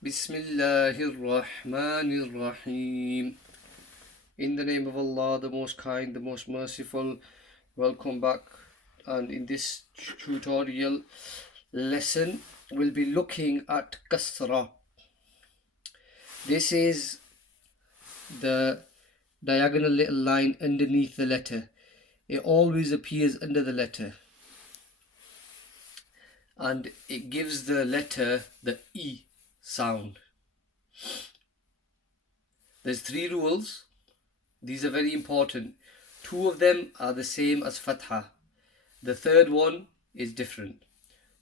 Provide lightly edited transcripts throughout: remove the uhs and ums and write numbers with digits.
Bismillahir Rahmanir Rahim. In the name of Allah, the most kind, the most merciful. Welcome back. And in this tutorial lesson, we'll be looking at Kasrah. This is the diagonal little line underneath the letter. It always appears under the letter, and it gives the letter the E sound. There's 3 rules. These are very important. 2 of them are the same as fath'hah. The third one is different.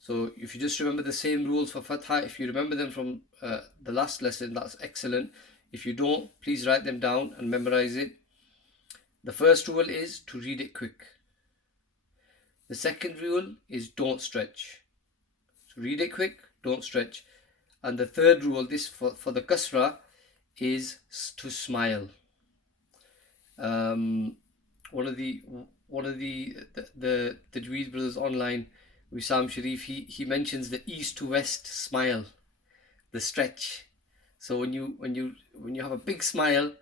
So if you just remember the same rules for fath'hah, if you remember them from the last lesson, that's excellent. If you don't, please write them down and memorize it. The first rule is to read it quick. The second rule is don't stretch. So read it quick, don't stretch. And the third rule, this for the Kasrah, is to smile. One of the Tajweed brothers online, Wissam Sharif, he mentions the east to west smile, the stretch. So when you have a big smile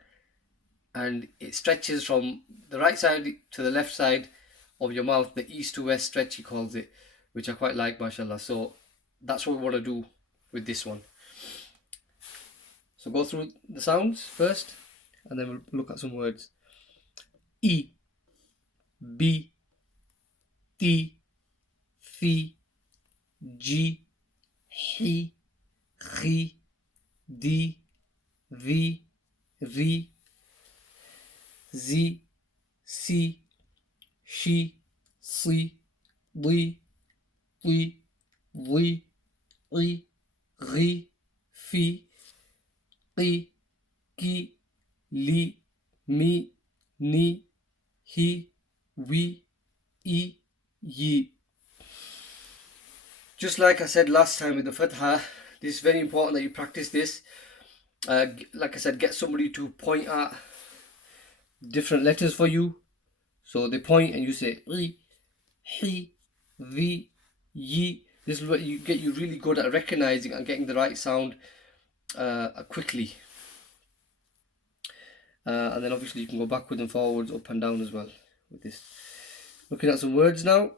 and it stretches from the right side to the left side of your mouth, the east to west stretch he calls it, which I quite like, mashallah. So that's what we want to do with this one. So go through the sounds first, and then we'll look at some words. E, B, T, Fi, G, Hi, Khi, D, V, Ri, Z, Si, Shi, Si, Li, Li, Li, Ri, Ri, Fi, Qi, Ki, Li, Mi, Ni, Hi, Wi, I, Yi. Just like I said last time with the fath'hah, this is very important that you practice this. Like I said, get somebody to point at different letters for you. So they point and you say Ri, Hi, Vi, Yi. This is what you get you really good at recognizing and getting the right sound quickly. And then obviously you can go backwards and forwards, up and down as well with this. Looking at some words now.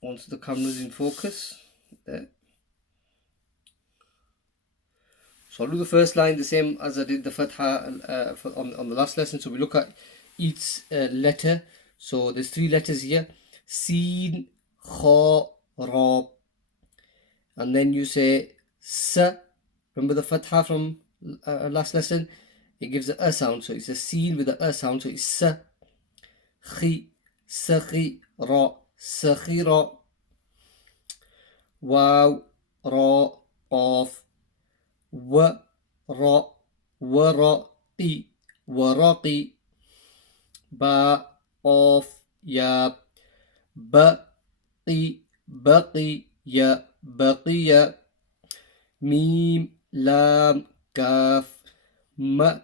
Once the camera's in focus. There. So I'll do the first line the same as I did the fath'hah on the last lesson. So we look at each letter. So there's 3 letters here. Sin, Kha, Ra. And then you say Sa. Remember the fath'hah from last lesson? It gives a sound, so it's a sin with a sound, so it's sa, khi, sakhi, ra, sakhira, waw, ra, qaf, wa, ra, waraqi, waraqi, ba, qaf, ya, baqi, baqi, ya, baqiya, mim, lam, kaf, ma,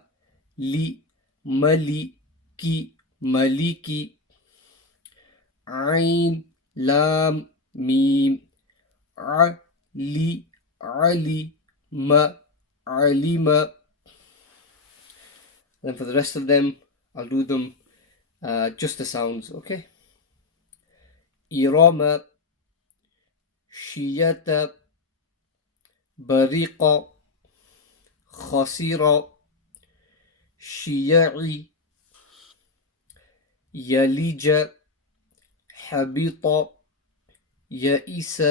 li, maliki, maliki, ain, lam, mim, ali, ali, ma, alima. Then for the rest of them, I'll do them just the sounds, okay? Irama, shiyata, bariqa, khasira, شيعي يلج حبط يئس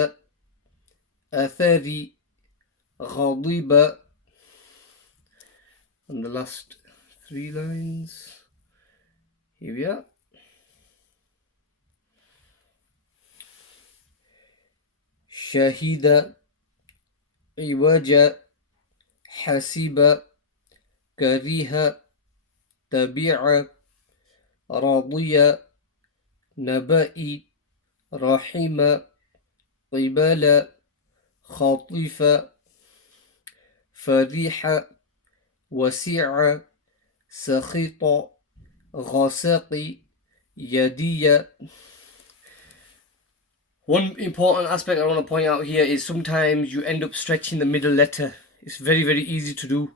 أثري غضب. And the last 3 lines, here we are. شهد عوج حسب كره تبع رضي نبئ رحم قبل خطف فرح وسع سخط غسق يدي. One important aspect I want to point out here is sometimes you end up stretching the middle letter It's very, very easy to do,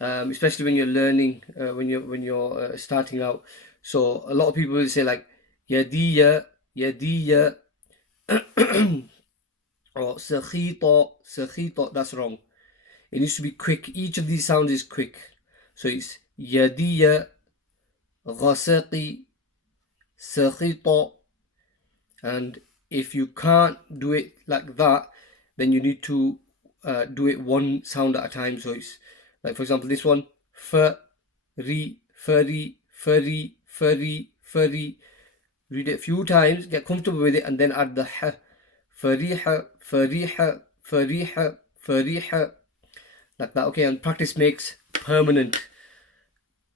especially when you're learning, when you're starting out. So a lot of people will say like yadiya, yadiya, or sakhita, sakhita. That's wrong. It needs to be quick. Each of these sounds is quick. So it's yadiya, ghasaqi, sakhita. And if you can't do it like that, then you need to do it one sound at a time. So it's like, for example, this one, ri, furry, furry, furry, furry. Read it a few times, get comfortable with it, and then add the ha. Fariha, fariha, fariha, fariha. Like that, okay? And practice makes permanent.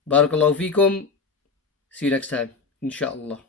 Barakallahu feekum. See you next time, inshallah.